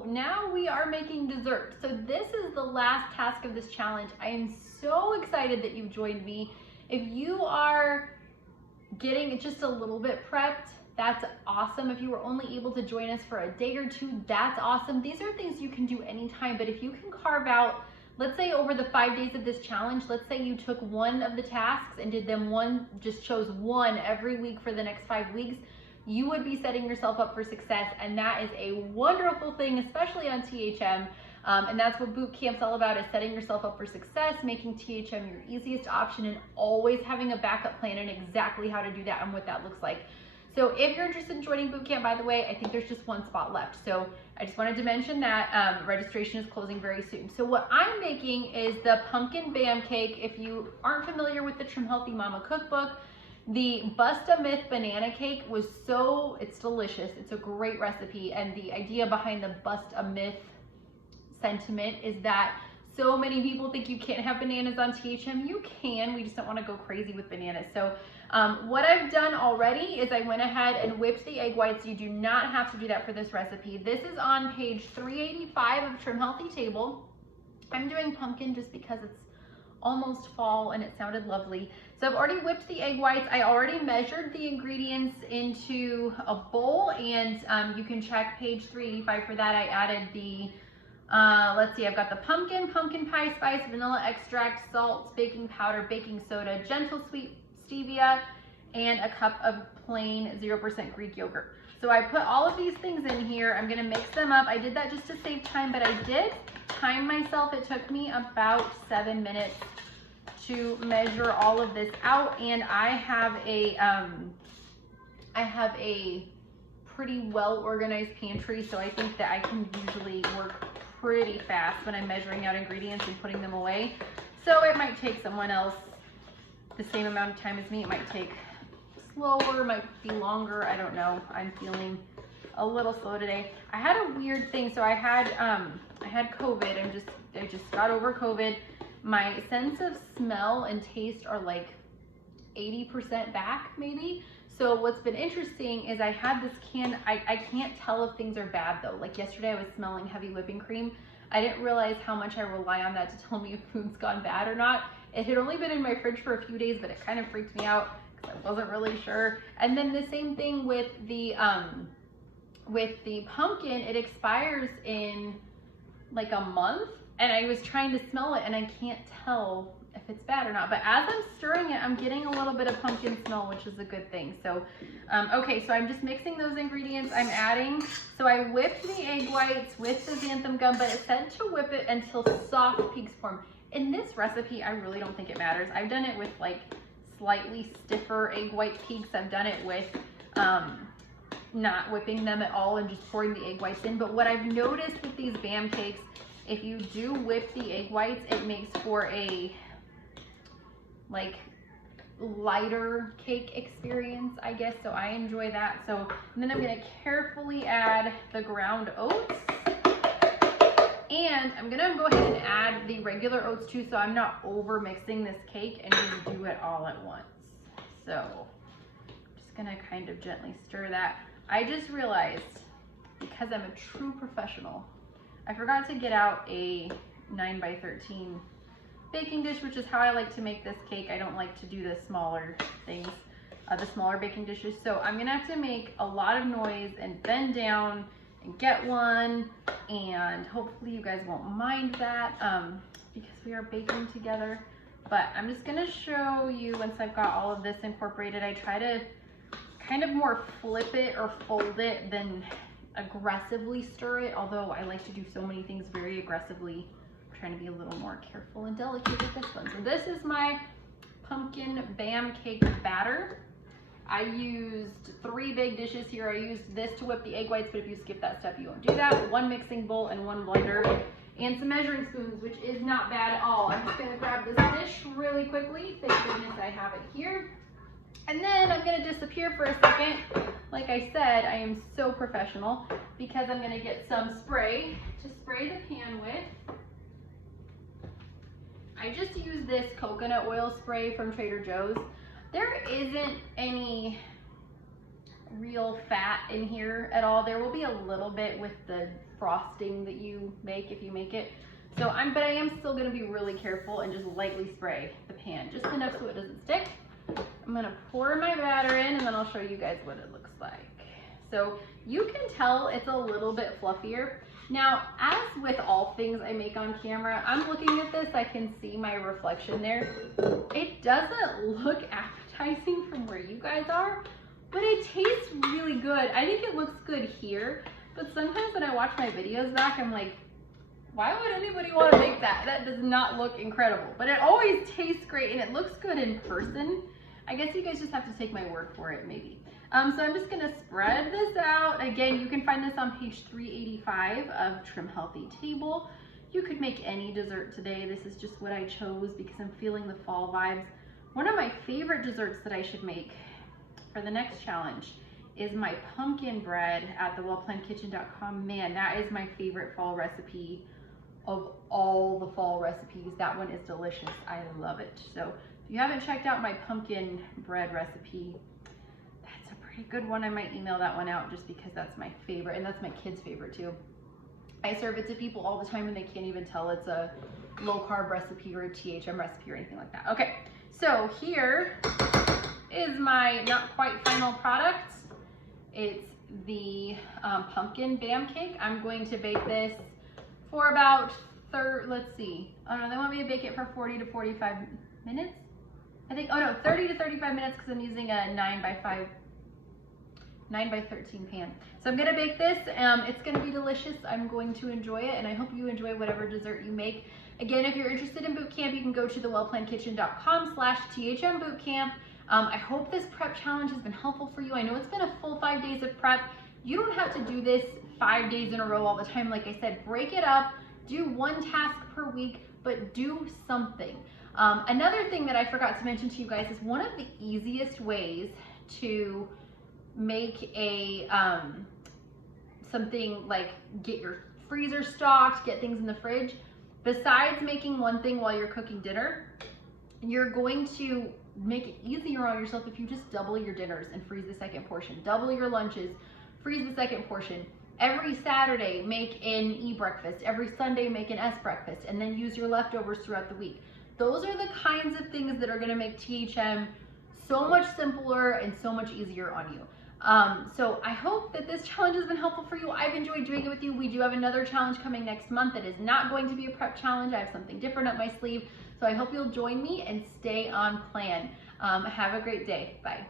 So now we are making dessert. So this is the last task of this challenge. I am so excited that you've joined me. If you are getting just a little bit prepped, that's awesome. If you were only able to join us for a day or two, that's awesome. These are things you can do anytime, but if you can carve out, let's say over the 5 days of this challenge, let's say you took one of the tasks and did them just chose one every week for the next 5 weeks, you would be setting yourself up for success. And that is a wonderful thing, especially on THM. And that's what boot camp's all about, is setting yourself up for success, making THM your easiest option, and always having a backup plan and exactly how to do that and what that looks like. So if you're interested in joining bootcamp, by the way, I think there's just one spot left. So I just wanted to mention that registration is closing very soon. So what I'm making is the pumpkin bam cake. If you aren't familiar with the Trim Healthy Mama cookbook, the Bust a Myth banana cake was it's delicious. It's a great recipe. And the idea behind the Bust a Myth sentiment is that so many people think you can't have bananas on THM. You can, we just don't want to go crazy with bananas. So what I've done already is I went ahead and whipped the egg whites. You do not have to do that for this recipe. This is on page 385 of Trim Healthy Table. I'm doing pumpkin just because it's almost fall and it sounded lovely. So I've already whipped the egg whites. I already measured the ingredients into a bowl, and you can check page 385 for that. I added the let's see, I've got the pumpkin pie spice, vanilla extract, salt, baking powder, baking soda, gentle sweet stevia, and a cup of plain 0% Greek yogurt. So I put all of these things in here. I'm gonna mix them up. I did that just to save time, but I did time myself. It took me about 7 minutes to measure all of this out, and I have a pretty well organized pantry, so I think that I can usually work pretty fast when I'm measuring out ingredients and putting them away. So it might take someone else the same amount of time as me. It might take slower, might be longer, I don't know. I'm feeling a little slow today. I had a weird thing. So I had COVID. I just got over COVID. My sense of smell and taste are like 80% back maybe. So what's been interesting is I had this can, I can't tell if things are bad though. Like yesterday I was smelling heavy whipping cream. I didn't realize how much I rely on that to tell me if food's gone bad or not. It had only been in my fridge for a few days, but it kind of freaked me out because I wasn't really sure. And then the same thing with the pumpkin, it expires in like a month, and I was trying to smell it and I can't tell if it's bad or not, but as I'm stirring it, I'm getting a little bit of pumpkin smell, which is a good thing. So, okay, so I'm just mixing those ingredients. I'm adding, so I whipped the egg whites with the xanthan gum, but it said to whip it until soft peaks form. In this recipe, I really don't think it matters. I've done it with like slightly stiffer egg white peaks. I've done it with not whipping them at all and just pouring the egg whites in. But what I've noticed with these bam cakes, if you do whip the egg whites, it makes for a like lighter cake experience, I guess. So I enjoy that. So and then I'm gonna carefully add the ground oats, and I'm gonna go ahead and add the regular oats too, so I'm not over mixing this cake and just do it all at once. So I'm just gonna kind of gently stir that. I just realized, because I'm a true professional, I forgot to get out a 9x13 baking dish, which is how I like to make this cake. I don't like to do the smaller things, the smaller baking dishes. So I'm gonna have to make a lot of noise and bend down and get one, and hopefully you guys won't mind that because we are baking together. But I'm just gonna show you once I've got all of this incorporated. I try to kind of more flip it or fold it than aggressively stir it, although I like to do so many things very aggressively. I'm trying to be a little more careful and delicate with this one. So this is my pumpkin bam cake batter. I used 3 big dishes here. I used this to whip the egg whites, but if you skip that step, you won't do that. 1 mixing bowl and 1 blender and some measuring spoons, which is not bad at all. I'm just gonna grab this dish really quickly. Thank goodness I have it here. And then I'm gonna disappear for a second. Like I said, I am so professional because I'm gonna get some spray to spray the pan with. I just use this coconut oil spray from Trader Joe's. There isn't any real fat in here at all. There will be a little bit with the frosting that you make if you make it. So but I am still gonna be really careful and just lightly spray the pan, just enough so it doesn't stick. I'm gonna pour my batter in and then I'll show you guys what it looks like. So you can tell it's a little bit fluffier. Now, as with all things I make on camera, I'm looking at this, I can see my reflection there. It doesn't look appetizing from where you guys are, but it tastes really good. I think it looks good here, but sometimes when I watch my videos back, I'm like, why would anybody want to make that? That does not look incredible, but it always tastes great and it looks good in person. I guess you guys just have to take my word for it, maybe. So I'm just gonna spread this out. Again, you can find this on page 385 of Trim Healthy Table. You could make any dessert today. This is just what I chose because I'm feeling the fall vibes. One of my favorite desserts that I should make for the next challenge is my pumpkin bread at thewellplannedkitchen.com. Man, that is my favorite fall recipe of all the fall recipes. That one is delicious. I love it. So if you haven't checked out my pumpkin bread recipe, that's a pretty good one. I might email that one out just because that's my favorite, and that's my kids' favorite too. I serve it to people all the time and they can't even tell it's a low carb recipe or a THM recipe or anything like that. Okay, so here is my not quite final product. It's the pumpkin bam cake. I'm going to bake this for about let's see. Oh no, they want me to bake it for 40 to 45 minutes. I think, oh no, 30 to 35 minutes because I'm using a 9 by 13 pan. So I'm gonna bake this. It's gonna be delicious. I'm going to enjoy it, and I hope you enjoy whatever dessert you make. Again, if you're interested in Bootcamp, you can go to thewellplannedkitchen.com/THM Bootcamp. I hope this prep challenge has been helpful for you. I know it's been a full 5 days of prep. You don't have to do this 5 days in a row all the time. Like I said, break it up, do one task per week, but do something. Another thing that I forgot to mention to you guys is one of the easiest ways to make a something like get your freezer stocked, get things in the fridge. Besides making one thing while you're cooking dinner, you're going to make it easier on yourself if you just double your dinners and freeze the second portion. Double your lunches, freeze the second portion. Every Saturday, make an E breakfast. Every Sunday, make an S breakfast, and then use your leftovers throughout the week. Those are the kinds of things that are gonna make THM so much simpler and so much easier on you. So I hope that this challenge has been helpful for you. I've enjoyed doing it with you. We do have another challenge coming next month that is not going to be a prep challenge. I have something different up my sleeve. So I hope you'll join me and stay on plan. Have a great day. Bye.